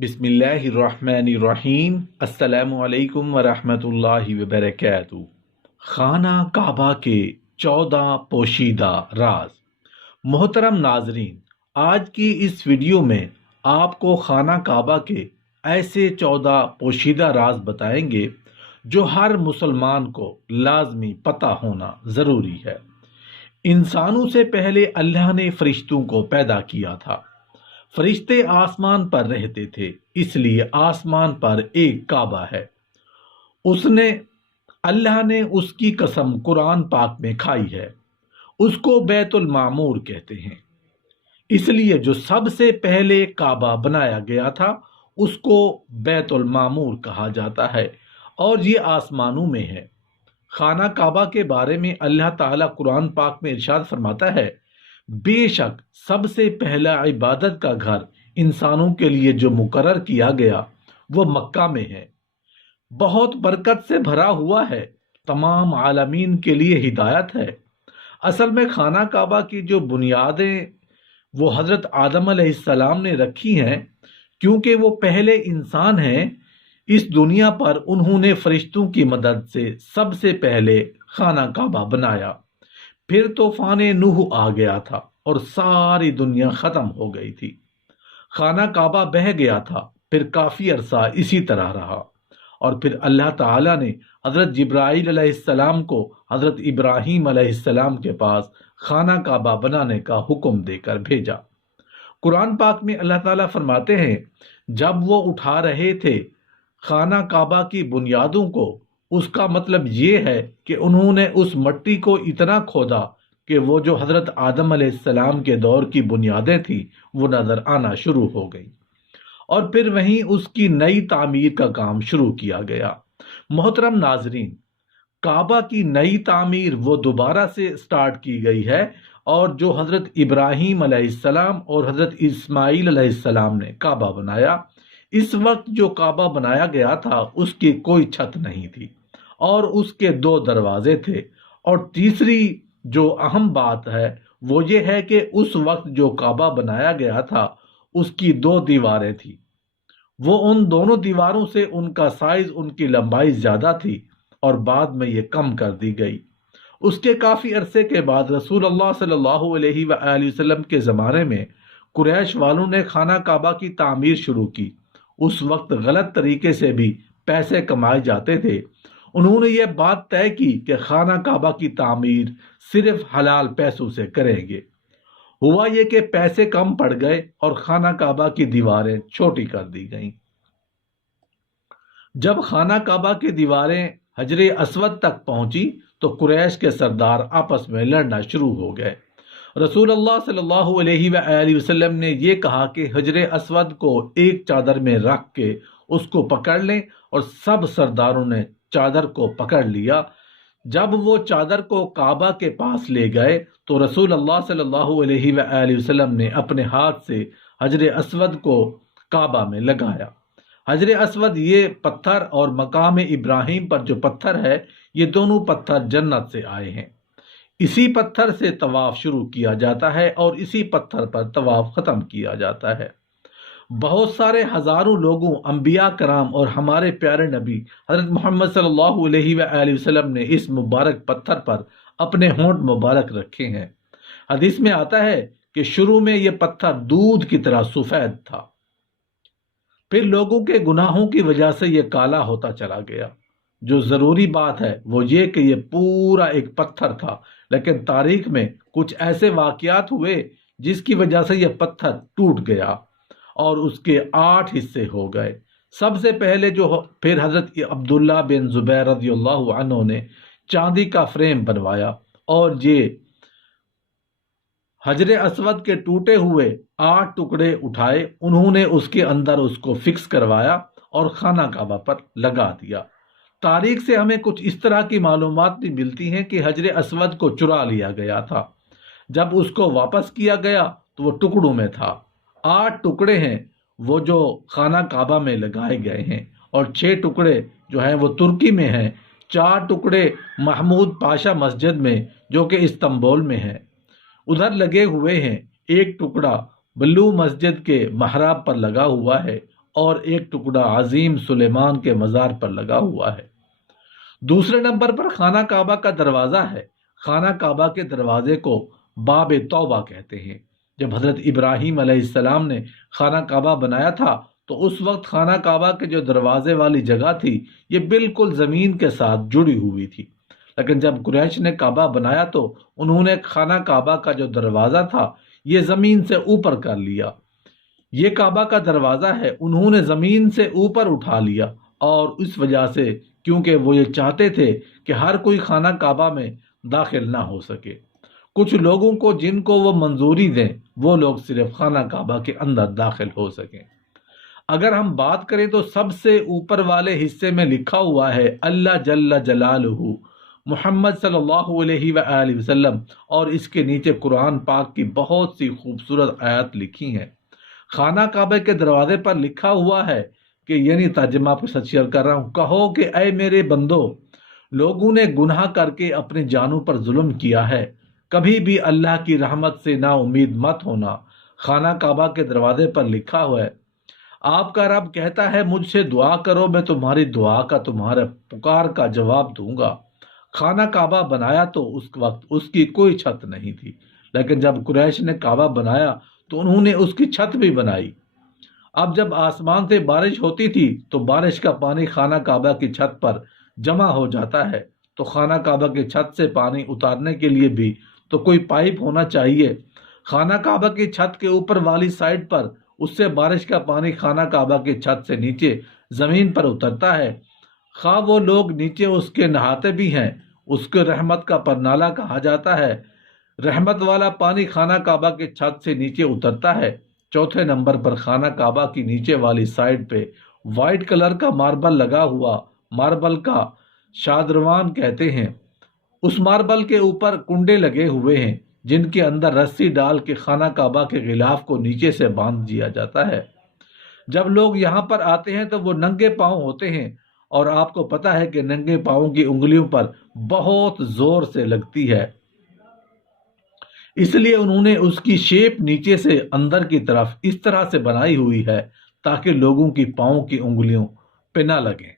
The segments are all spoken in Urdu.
بسم اللہ الرحمن الرحیم۔ السلام علیکم ورحمۃ اللہ وبرکاتہ۔ خانہ کعبہ کے 14 پوشیدہ راز۔ محترم ناظرین، آج کی اس ویڈیو میں آپ کو خانہ کعبہ کے ایسے 14 پوشیدہ راز بتائیں گے جو ہر مسلمان کو لازمی پتہ ہونا ضروری ہے۔ انسانوں سے پہلے اللہ نے فرشتوں کو پیدا کیا تھا۔ فرشتے آسمان پر رہتے تھے، اس لیے آسمان پر ایک کعبہ ہے۔ اللہ نے اس کی قسم قرآن پاک میں کھائی ہے۔ اس کو بیت المعمور کہتے ہیں، اس لیے جو سب سے پہلے کعبہ بنایا گیا تھا اس کو بیت المعمور کہا جاتا ہے، اور یہ آسمانوں میں ہے۔ خانہ کعبہ کے بارے میں اللہ تعالیٰ قرآن پاک میں ارشاد فرماتا ہے، بے شک سب سے پہلا عبادت کا گھر انسانوں کے لیے جو مقرر کیا گیا وہ مکہ میں ہے، بہت برکت سے بھرا ہوا ہے، تمام عالمین کے لیے ہدایت ہے۔ اصل میں خانہ کعبہ کی جو بنیادیں وہ حضرت آدم علیہ السلام نے رکھی ہیں، کیونکہ وہ پہلے انسان ہیں اس دنیا پر، انہوں نے فرشتوں کی مدد سے سب سے پہلے خانہ کعبہ بنایا۔ پھر طوفان نوح آ گیا تھا اور ساری دنیا ختم ہو گئی تھی، خانہ کعبہ بہہ گیا تھا، پھر کافی عرصہ اسی طرح رہا، اور پھر اللہ تعالیٰ نے حضرت جبرائیل علیہ السلام کو حضرت ابراہیم علیہ السلام کے پاس خانہ کعبہ بنانے کا حکم دے کر بھیجا۔ قرآن پاک میں اللہ تعالیٰ فرماتے ہیں، جب وہ اٹھا رہے تھے خانہ کعبہ کی بنیادوں کو، اس کا مطلب یہ ہے کہ انہوں نے اس مٹی کو اتنا کھودا کہ وہ جو حضرت آدم علیہ السلام کے دور کی بنیادیں تھیں وہ نظر آنا شروع ہو گئی، اور پھر وہیں اس کی نئی تعمیر کا کام شروع کیا گیا۔ محترم ناظرین، کعبہ کی نئی تعمیر وہ دوبارہ سے سٹارٹ کی گئی ہے، اور جو حضرت ابراہیم علیہ السلام اور حضرت اسماعیل علیہ السلام نے کعبہ بنایا، اس وقت جو کعبہ بنایا گیا تھا اس کی کوئی چھت نہیں تھی، اور اس کے 2 دروازے تھے، اور تیسری جو اہم بات ہے وہ یہ ہے کہ اس وقت جو کعبہ بنایا گیا تھا اس کی 2 دیواریں تھیں، وہ ان دونوں دیواروں سے ان کا سائز، ان کی لمبائی زیادہ تھی، اور بعد میں یہ کم کر دی گئی۔ اس کے کافی عرصے کے بعد رسول اللہ صلی اللہ علیہ وآلہ وسلم کے زمانے میں قریش والوں نے خانہ کعبہ کی تعمیر شروع کی۔ اس وقت غلط طریقے سے بھی پیسے کمائے جاتے تھے۔ انہوں نے یہ بات طے کی کہ خانہ کعبہ کی تعمیر صرف حلال پیسوں سے کریں گے۔ ہوا یہ کہ پیسے کم پڑ گئے اور خانہ کعبہ کی دیواریں چھوٹی کر دی گئیں۔ جب خانہ کعبہ کی دیواریں حجر اسود تک پہنچی تو قریش کے سردار آپس میں لڑنا شروع ہو گئے۔ رسول اللہ صلی اللہ علیہ وآلہ وسلم نے یہ کہا کہ حجر اسود کو ایک چادر میں رکھ کے اس کو پکڑ لیں، اور سب سرداروں نے چادر کو پکڑ لیا۔ جب وہ چادر کو کعبہ کے پاس لے گئے تو رسول اللہ صلی اللہ علیہ وآلہ وسلم نے اپنے ہاتھ سے حجر اسود کو کعبہ میں لگایا۔ حجر اسود یہ پتھر اور مقام ابراہیم پر جو پتھر ہے، یہ دونوں پتھر جنت سے آئے ہیں۔ اسی پتھر سے طواف شروع کیا جاتا ہے اور اسی پتھر پر طواف ختم کیا جاتا ہے۔ بہت سارے ہزاروں لوگوں، انبیاء کرام اور ہمارے پیارے نبی حضرت محمد صلی اللہ علیہ وآلہ وسلم نے اس مبارک پتھر پر اپنے ہونٹ مبارک رکھے ہیں۔ حدیث میں آتا ہے کہ شروع میں یہ پتھر دودھ کی طرح سفید تھا، پھر لوگوں کے گناہوں کی وجہ سے یہ کالا ہوتا چلا گیا۔ جو ضروری بات ہے وہ یہ کہ یہ پورا ایک پتھر تھا، لیکن تاریخ میں کچھ ایسے واقعات ہوئے جس کی وجہ سے یہ پتھر ٹوٹ گیا اور اس کے 8 حصے ہو گئے۔ سب سے پہلے پھر حضرت عبداللہ بن زبیر رضی اللہ عنہ نے چاندی کا فریم بنوایا، اور یہ حجر اسود کے ٹوٹے ہوئے 8 ٹکڑے اٹھائے، انہوں نے اس کے اندر اس کو فکس کروایا اور خانہ کعبہ پر لگا دیا۔ تاریخ سے ہمیں کچھ اس طرح کی معلومات بھی ملتی ہیں کہ حجر اسود کو چرا لیا گیا تھا، جب اس کو واپس کیا گیا تو وہ ٹکڑوں میں تھا۔ 8 ٹکڑے ہیں وہ جو خانہ کعبہ میں لگائے گئے ہیں، اور 6 ٹکڑے جو ہیں وہ ترکی میں ہیں، 4 ٹکڑے محمود پاشا مسجد میں جو کہ استنبول میں ہے ادھر لگے ہوئے ہیں، 1 ٹکڑا بلو مسجد کے محراب پر لگا ہوا ہے، اور ایک ٹکڑا عظیم سلیمان کے مزار پر لگا ہوا ہے۔ دوسرے نمبر پر خانہ کعبہ کا دروازہ ہے۔ خانہ کعبہ کے دروازے کو باب توبہ کہتے ہیں۔ جب حضرت ابراہیم علیہ السلام نے خانہ کعبہ بنایا تھا تو اس وقت خانہ کعبہ کے جو دروازے والی جگہ تھی یہ بالکل زمین کے ساتھ جڑی ہوئی تھی، لیکن جب قریش نے کعبہ بنایا تو انہوں نے خانہ کعبہ کا جو دروازہ تھا یہ زمین سے اوپر کر لیا۔ یہ کعبہ کا دروازہ ہے، انہوں نے زمین سے اوپر اٹھا لیا، اور اس وجہ سے کیونکہ وہ یہ چاہتے تھے کہ ہر کوئی خانہ کعبہ میں داخل نہ ہو سکے، کچھ لوگوں کو جن کو وہ منظوری دیں وہ لوگ صرف خانہ کعبہ کے اندر داخل ہو سکیں۔ اگر ہم بات کریں تو سب سے اوپر والے حصے میں لکھا ہوا ہے اللہ جل جلالہ، محمد صلی اللہ علیہ وآلہ وسلم، اور اس کے نیچے قرآن پاک کی بہت سی خوبصورت آیات لکھی ہیں۔ خانہ کعبہ کے دروازے پر لکھا ہوا ہے کہ یعنی ترجمہ پر سچ شیئر کر رہا ہوں، کہو کہ اے میرے بندو، لوگوں نے گناہ کر کے اپنی جانوں پر ظلم کیا ہے، کبھی بھی اللہ کی رحمت سے نا امید مت ہونا۔ خانہ کعبہ کے دروازے پر لکھا ہوا ہے آپ کا رب کہتا ہے مجھ سے دعا کرو، میں تمہاری دعا کا، تمہارے پکار کا جواب دوں گا۔ خانہ کعبہ بنایا تو اس وقت اس کی کوئی چھت نہیں تھی، لیکن جب قریش نے کعبہ بنایا تو انہوں نے اس کی چھت بھی بنائی۔ اب جب آسمان سے بارش ہوتی تھی تو بارش کا پانی خانہ کعبہ کی چھت پر جمع ہو جاتا ہے، تو خانہ کعبہ کی چھت سے پانی اتارنے کے لیے بھی تو کوئی پائپ ہونا چاہیے۔ خانہ کعبہ کی چھت کے اوپر والی سائڈ پر اس سے بارش کا پانی خانہ کعبہ کی چھت سے نیچے زمین پر اترتا ہے، خواہ وہ لوگ نیچے اس کے نہاتے بھی ہیں، اس کو رحمت کا پرنالہ کہا جاتا ہے۔ رحمت والا پانی خانہ کعبہ کی چھت سے نیچے اترتا ہے۔ چوتھے نمبر پر خانہ کعبہ کی نیچے والی سائڈ پہ وائٹ کلر کا ماربل لگا ہوا، ماربل کا شادروان کہتے ہیں۔ اس ماربل کے اوپر کنڈے لگے ہوئے ہیں جن کے اندر رسی ڈال کے خانہ کعبہ کے غلاف کو نیچے سے باندھ دیا جاتا ہے۔ جب لوگ یہاں پر آتے ہیں تو وہ ننگے پاؤں ہوتے ہیں، اور آپ کو پتا ہے کہ ننگے پاؤں کی انگلیوں پر بہت زور سے لگتی ہے، اس لیے انہوں نے اس کی شیپ نیچے سے اندر کی طرف اس طرح سے بنائی ہوئی ہے تاکہ لوگوں کی پاؤں کی انگلیوں پہ نہ لگیں۔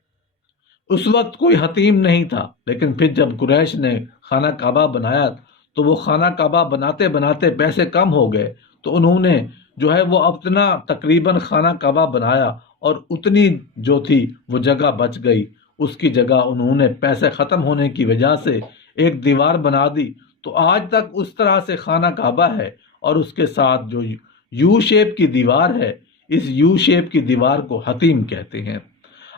اس وقت کوئی حتیم نہیں تھا، لیکن پھر جب قریش نے خانہ کعبہ بنایا تو وہ خانہ کعبہ بناتے بناتے پیسے کم ہو گئے، تو انہوں نے جو ہے وہ اپنا تقریباً خانہ کعبہ بنایا، اور اتنی جو تھی وہ جگہ بچ گئی، اس کی جگہ انہوں نے پیسے ختم ہونے کی وجہ سے ایک دیوار بنا دی، تو آج تک اس طرح سے خانہ کعبہ ہے، اور اس کے ساتھ جو یو شیپ کی دیوار ہے، اس یو شیپ کی دیوار کو حتیم کہتے ہیں۔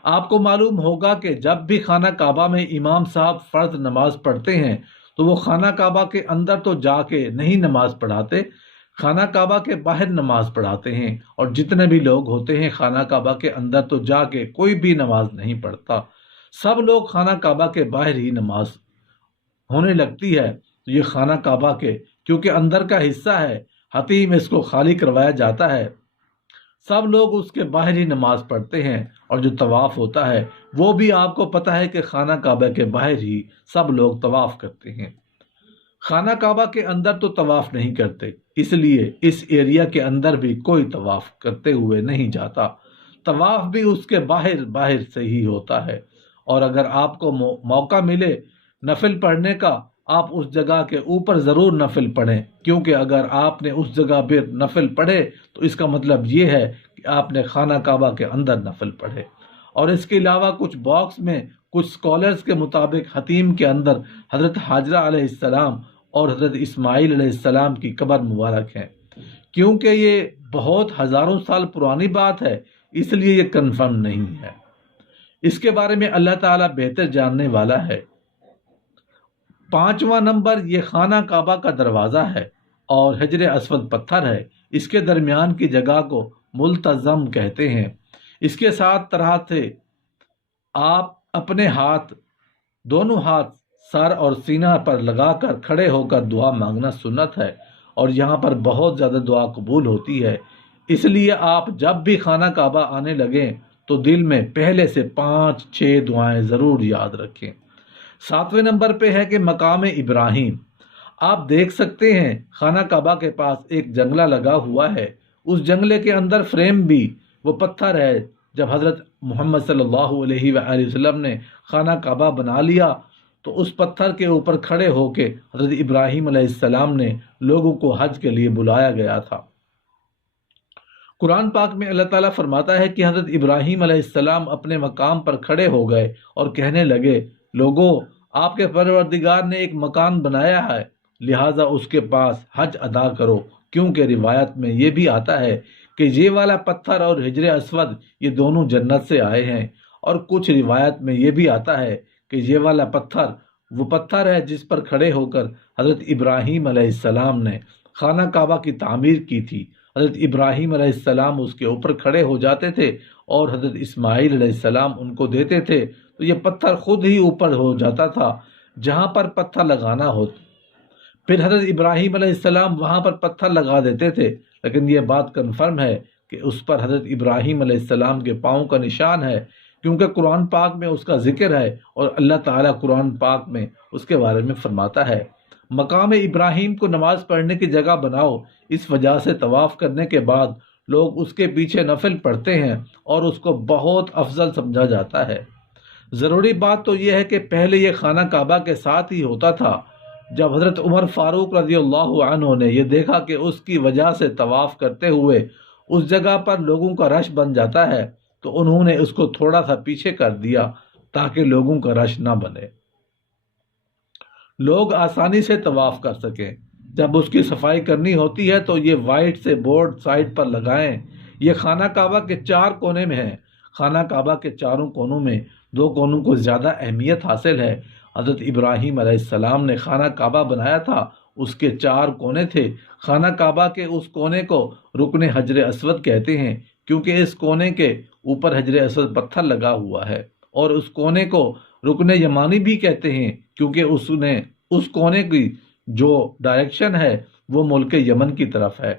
آپ کو معلوم ہوگا کہ جب بھی خانہ کعبہ میں امام صاحب فرض نماز پڑھتے ہیں تو وہ خانہ کعبہ کے اندر تو جا کے نہیں نماز پڑھاتے، خانہ کعبہ کے باہر نماز پڑھاتے ہیں، اور جتنے بھی لوگ ہوتے ہیں خانہ کعبہ کے اندر تو جا کے کوئی بھی نماز نہیں پڑھتا، سب لوگ خانہ کعبہ کے باہر ہی نماز ہونے لگتی ہے۔ تو یہ خانہ کعبہ کے کیونکہ اندر کا حصہ ہے، حتیم اس کو خالی کروایا جاتا ہے، سب لوگ اس کے باہر ہی نماز پڑھتے ہیں، اور جو طواف ہوتا ہے وہ بھی آپ کو پتہ ہے کہ خانہ کعبہ کے باہر ہی سب لوگ طواف کرتے ہیں۔ خانہ کعبہ کے اندر تو طواف نہیں کرتے، اس لیے اس ایریا کے اندر بھی کوئی طواف کرتے ہوئے نہیں جاتا، طواف بھی اس کے باہر سے ہی ہوتا ہے۔ اور اگر آپ کو موقع ملے نفل پڑھنے کا، آپ اس جگہ کے اوپر ضرور نفل پڑھیں، کیونکہ اگر آپ نے اس جگہ پہ نفل پڑھے تو اس کا مطلب یہ ہے کہ آپ نے خانہ کعبہ کے اندر نفل پڑھے۔ اور اس کے علاوہ کچھ باکس میں کچھ سکولرز کے مطابق حتیم کے اندر حضرت حاجرہ علیہ السلام اور حضرت اسماعیل علیہ السلام کی قبر مبارک ہے، کیونکہ یہ بہت ہزاروں سال پرانی بات ہے، اس لیے یہ کنفرم نہیں ہے، اس کے بارے میں اللہ تعالیٰ بہتر جاننے والا ہے۔ پانچواں نمبر یہ خانہ کعبہ کا دروازہ ہے اور حجر اسود پتھر ہے، اس کے درمیان کی جگہ کو ملتزم کہتے ہیں۔ اس کے ساتھ طرح سے آپ اپنے دونوں ہاتھ سر اور سینہ پر لگا کر کھڑے ہو کر دعا مانگنا سنت ہے، اور یہاں پر بہت زیادہ دعا قبول ہوتی ہے، اس لیے آپ جب بھی خانہ کعبہ آنے لگیں تو دل میں پہلے سے 5-6 دعائیں ضرور یاد رکھیں۔ 7ویں نمبر پہ ہے کہ مقام ابراہیم۔ آپ دیکھ سکتے ہیں خانہ کعبہ کے پاس ایک جنگلہ لگا ہوا ہے، اس جنگلے کے اندر فریم بھی وہ پتھر ہے جب حضرت محمد صلی اللہ علیہ وآلہ وسلم نے خانہ کعبہ بنا لیا تو اس پتھر کے اوپر کھڑے ہو کے حضرت ابراہیم علیہ السلام نے لوگوں کو حج کے لیے بلایا گیا تھا۔ قرآن پاک میں اللہ تعالیٰ فرماتا ہے کہ حضرت ابراہیم علیہ السلام اپنے مقام پر کھڑے ہو گئے اور کہنے لگے، لوگو، آپ کے پروردگار نے ایک مکان بنایا ہے، لہٰذا اس کے پاس حج ادا کرو، کیونکہ روایت میں یہ بھی آتا ہے کہ یہ والا پتھر اور حجر اسود یہ دونوں جنت سے آئے ہیں، اور کچھ روایت میں یہ بھی آتا ہے کہ یہ والا پتھر وہ پتھر ہے جس پر کھڑے ہو کر حضرت ابراہیم علیہ السلام نے خانہ کعبہ کی تعمیر کی تھی۔ حضرت ابراہیم علیہ السلام اس کے اوپر کھڑے ہو جاتے تھے اور حضرت اسماعیل علیہ السلام ان کو دیتے تھے، تو یہ پتھر خود ہی اوپر ہو جاتا تھا جہاں پر پتھر لگانا ہو۔ پھر حضرت ابراہیم علیہ السلام وہاں پر پتھر لگا دیتے تھے، لیکن یہ بات کنفرم ہے کہ اس پر حضرت ابراہیم علیہ السلام کے پاؤں کا نشان ہے، کیونکہ قرآن پاک میں اس کا ذکر ہے، اور اللہ تعالیٰ قرآن پاک میں اس کے بارے میں فرماتا ہے، مقام ابراہیم کو نماز پڑھنے کی جگہ بناؤ۔ اس وجہ سے طواف کرنے کے بعد لوگ اس کے پیچھے نفل پڑھتے ہیں اور اس کو بہت افضل سمجھا جاتا ہے۔ ضروری بات تو یہ ہے کہ پہلے یہ خانہ کعبہ کے ساتھ ہی ہوتا تھا۔ جب حضرت عمر فاروق رضی اللہ عنہ نے یہ دیکھا کہ اس کی وجہ سے طواف کرتے ہوئے اس جگہ پر لوگوں کا رش بن جاتا ہے، تو انہوں نے اس کو تھوڑا سا پیچھے کر دیا تاکہ لوگوں کا رش نہ بنے، لوگ آسانی سے طواف کر سکیں۔ جب اس کی صفائی کرنی ہوتی ہے تو یہ وائٹ سے بورڈ سائڈ پر لگائیں۔ یہ خانہ کعبہ کے 4 کونے میں ہے۔ خانہ کعبہ کے چاروں کونوں میں 2 کونوں کو زیادہ اہمیت حاصل ہے۔ حضرت ابراہیم علیہ السلام نے خانہ کعبہ بنایا تھا، اس کے 4 کونے تھے۔ خانہ کعبہ کے اس کونے کو رکن حجر اسود کہتے ہیں، کیونکہ اس کونے کے اوپر حجر اسود پتھر لگا ہوا ہے، اور اس کونے کو رکن یمانی بھی کہتے ہیں، کیونکہ اس کونے کی جو ڈائریکشن ہے وہ ملک یمن کی طرف ہے،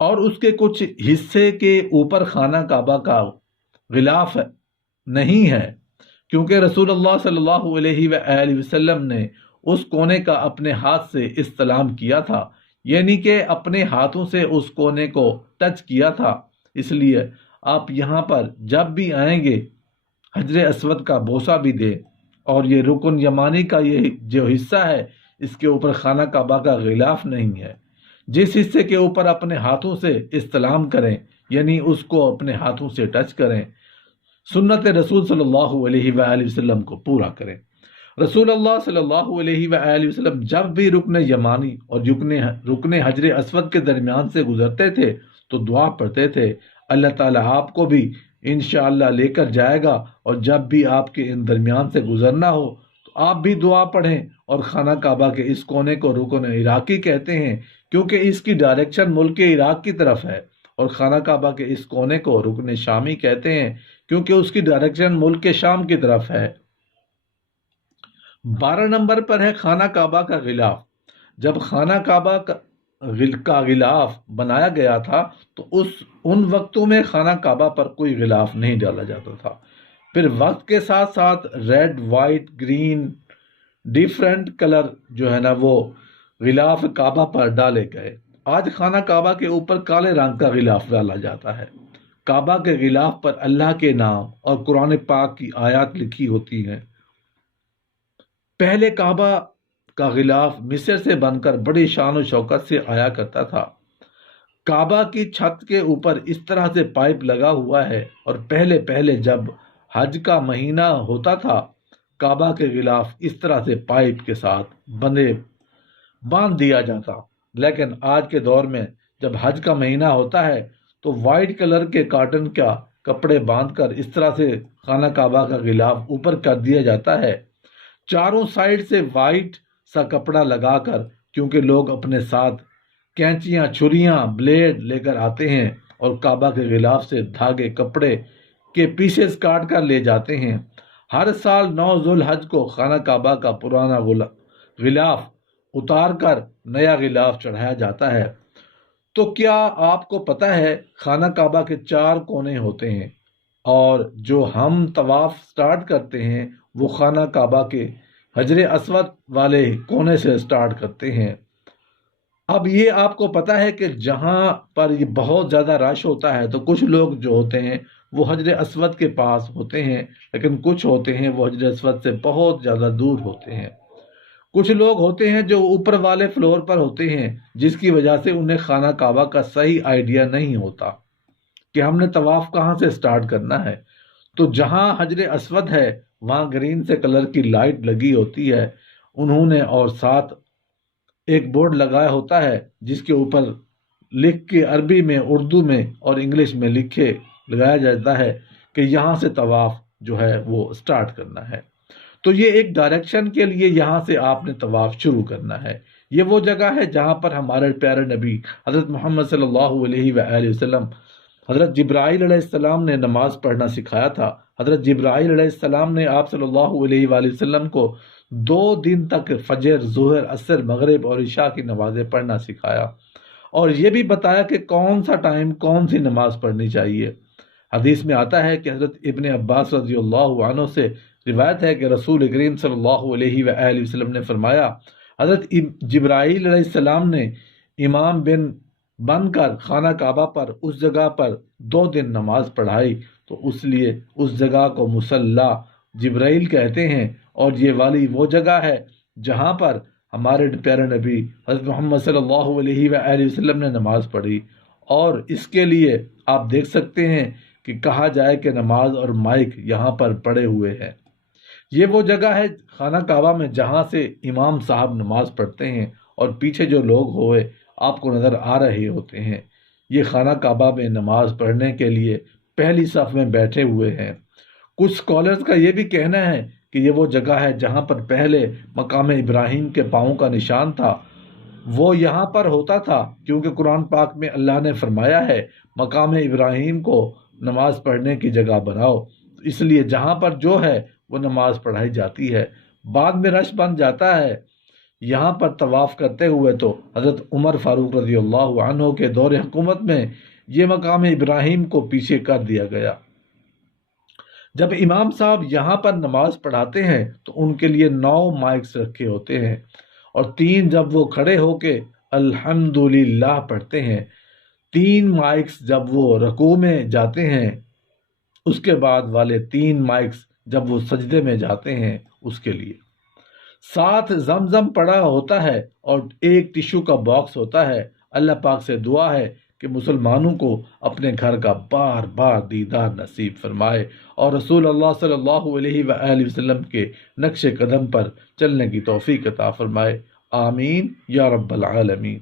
اور اس کے کچھ حصے کے اوپر خانہ کعبہ کا غلاف نہیں ہے، کیونکہ رسول اللہ صلی اللہ علیہ وآلہ وسلم نے اس کونے کا اپنے ہاتھ سے استلام کیا تھا، یعنی کہ اپنے ہاتھوں سے اس کونے کو ٹچ کیا تھا۔ اس لیے آپ یہاں پر جب بھی آئیں گے حجر اسود کا بوسہ بھی دیں، اور یہ رکن یمانی کا یہ جو حصہ ہے اس کے اوپر خانہ کعبہ کا غلاف نہیں ہے۔ جس حصے کے اوپر اپنے ہاتھوں سے استلام کریں، یعنی اس کو اپنے ہاتھوں سے ٹچ کریں، سنت رسول صلی اللہ علیہ وآلہ وسلم کو پورا کریں۔ رسول اللہ صلی اللہ علیہ وآلہ وسلم جب بھی رکن یمانی اور رکن حجر اسود کے درمیان سے گزرتے تھے تو دعا پڑھتے تھے، اللہ تعالیٰ آپ کو بھی انشاءاللہ لے کر جائے گا، اور جب بھی آپ کے ان درمیان سے گزرنا ہو تو آپ بھی دعا پڑھیں۔ اور خانہ کعبہ کے اس کونے کو رکن عراقی کہتے ہیں، کیونکہ اس کی ڈائریکشن ملک عراق کی طرف ہے، اور خانہ کعبہ کے اس کونے کو رکن شامی کہتے ہیں، کیونکہ اس کی ڈائریکشن ملک شام کی طرف ہے۔ 12 نمبر پر ہے خانہ کعبہ کا غلاف۔ جب خانہ کعبہ کا غلاف بنایا گیا تھا تو ان وقتوں میں خانہ کعبہ پر کوئی غلاف نہیں ڈالا جاتا تھا۔ پھر وقت کے ساتھ ساتھ red, white, green, different colour جو ہے نا وہ غلاف کعبہ پر ڈالے گئے۔ آج خانہ کعبہ کے اوپر کالے رنگ کا غلاف ڈالا جاتا ہے۔ کعبہ کے غلاف پر اللہ کے نام اور قرآن پاک کی آیات لکھی ہوتی ہیں۔ پہلے کعبہ کا غلاف مصر سے بن کر بڑی شان و شوکت سے آیا کرتا تھا۔ کعبہ کی چھت کے اوپر اس طرح سے پائپ لگا ہوا ہے، اور پہلے جب حج کا مہینہ ہوتا تھا کعبہ کے غلاف اس طرح سے پائپ کے ساتھ باندھ دیا جاتا، لیکن آج کے دور میں جب حج کا مہینہ ہوتا ہے تو وائٹ کلر کے کاٹن کا کپڑے باندھ کر اس طرح سے خانہ کعبہ کا غلاف اوپر کر دیا جاتا ہے، چاروں سائڈ سے وائٹ سا کپڑا لگا کر، کیونکہ لوگ اپنے ساتھ کینچیاں، چھریاں، بلیڈ لے کر آتے ہیں اور کعبہ کے غلاف سے دھاگے کپڑے کے پیسز کاٹ کر لے جاتے ہیں۔ ہر سال 9 ذوالحج کو خانہ کعبہ کا پرانا غلاف اتار کر نیا غلاف چڑھایا جاتا ہے۔ تو کیا آپ کو پتہ ہے خانہ کعبہ کے 4 کونے ہوتے ہیں، اور جو ہم طواف سٹارٹ کرتے ہیں وہ خانہ کعبہ کے حجر اسود والے کونے سے سٹارٹ کرتے ہیں۔ اب یہ آپ کو پتہ ہے کہ جہاں پر یہ بہت زیادہ رش ہوتا ہے تو کچھ لوگ جو ہوتے ہیں وہ حجر اسود کے پاس ہوتے ہیں، لیکن کچھ ہوتے ہیں وہ حجر اسود سے بہت زیادہ دور ہوتے ہیں۔ کچھ لوگ ہوتے ہیں جو اوپر والے فلور پر ہوتے ہیں، جس کی وجہ سے انہیں خانہ کعبہ کا صحیح آئیڈیا نہیں ہوتا کہ ہم نے طواف کہاں سے سٹارٹ کرنا ہے۔ تو جہاں حجر اسود ہے وہاں گرین سے کلر کی لائٹ لگی ہوتی ہے انہوں نے، اور ساتھ ایک بورڈ لگایا ہوتا ہے جس کے اوپر لکھ کے عربی میں، اردو میں اور انگلش میں لکھے لگایا جاتا ہے کہ یہاں سے طواف جو ہے وہ سٹارٹ کرنا ہے۔ تو یہ ایک ڈائریکشن کے لیے یہاں سے آپ نے طواف شروع کرنا ہے۔ یہ وہ جگہ ہے جہاں پر ہمارے پیارے نبی حضرت محمد صلی اللہ علیہ وآلہ وسلم، حضرت جبرائیل علیہ السلام نے نماز پڑھنا سکھایا تھا۔ حضرت جبرائیل علیہ السلام نے آپ صلی اللہ علیہ وآلہ وسلم کو 2 دن تک فجر، ظہر، عصر، مغرب اور عشاء کی نمازیں پڑھنا سکھایا، اور یہ بھی بتایا کہ کون سا ٹائم کون سی نماز پڑھنی چاہیے۔ حدیث میں آتا ہے کہ حضرت ابن عباس رضی اللہ عنہ سے روایت ہے کہ رسول کریم صلی اللہ علیہ وآلہ وسلم نے فرمایا، حضرت جبرائیل علیہ السلام نے امام بن کر خانہ کعبہ پر اس جگہ پر 2 دن نماز پڑھائی، تو اس لیے اس جگہ کو مصلی جبرائیل کہتے ہیں، اور یہ والی وہ جگہ ہے جہاں پر ہمارے پیارے نبی حضرت محمد صلی اللہ علیہ وآلہ وسلم نے نماز پڑھی۔ اور اس کے لیے آپ دیکھ سکتے ہیں کہ کہا جائے کہ نماز اور مائک یہاں پر پڑے ہوئے ہیں۔ یہ وہ جگہ ہے خانہ کعبہ میں جہاں سے امام صاحب نماز پڑھتے ہیں، اور پیچھے جو لوگ ہوئے آپ کو نظر آ رہے ہوتے ہیں یہ خانہ کعبہ میں نماز پڑھنے کے لیے پہلی صف میں بیٹھے ہوئے ہیں۔ کچھ اسکالرز کا یہ بھی کہنا ہے کہ یہ وہ جگہ ہے جہاں پر پہلے مقام ابراہیم کے پاؤں کا نشان تھا، وہ یہاں پر ہوتا تھا، کیونکہ قرآن پاک میں اللہ نے فرمایا ہے مقام ابراہیم کو نماز پڑھنے کی جگہ بناؤ، اس لیے جہاں پر جو ہے وہ نماز پڑھائی جاتی ہے۔ بعد میں رش بن جاتا ہے یہاں پر طواف کرتے ہوئے، تو حضرت عمر فاروق رضی اللہ عنہ کے دور حکومت میں یہ مقام ابراہیم کو پیچھے کر دیا گیا۔ جب امام صاحب یہاں پر نماز پڑھاتے ہیں تو ان کے لیے 9 مائکس رکھے ہوتے ہیں، اور 3 جب وہ کھڑے ہو کے الحمدللہ پڑھتے ہیں، 3 مائکس جب وہ رکوع میں جاتے ہیں، اس کے بعد والے 3 مائکس جب وہ سجدے میں جاتے ہیں اس کے لیے۔ ساتھ زمزم پڑا ہوتا ہے اور ایک ٹیشو کا باکس ہوتا ہے۔ اللہ پاک سے دعا ہے کہ مسلمانوں کو اپنے گھر کا بار بار دیدار نصیب فرمائے، اور رسول اللہ صلی اللہ علیہ وآلہ وسلم کے نقش قدم پر چلنے کی توفیق عطا فرمائے۔ آمین یا رب العالمین۔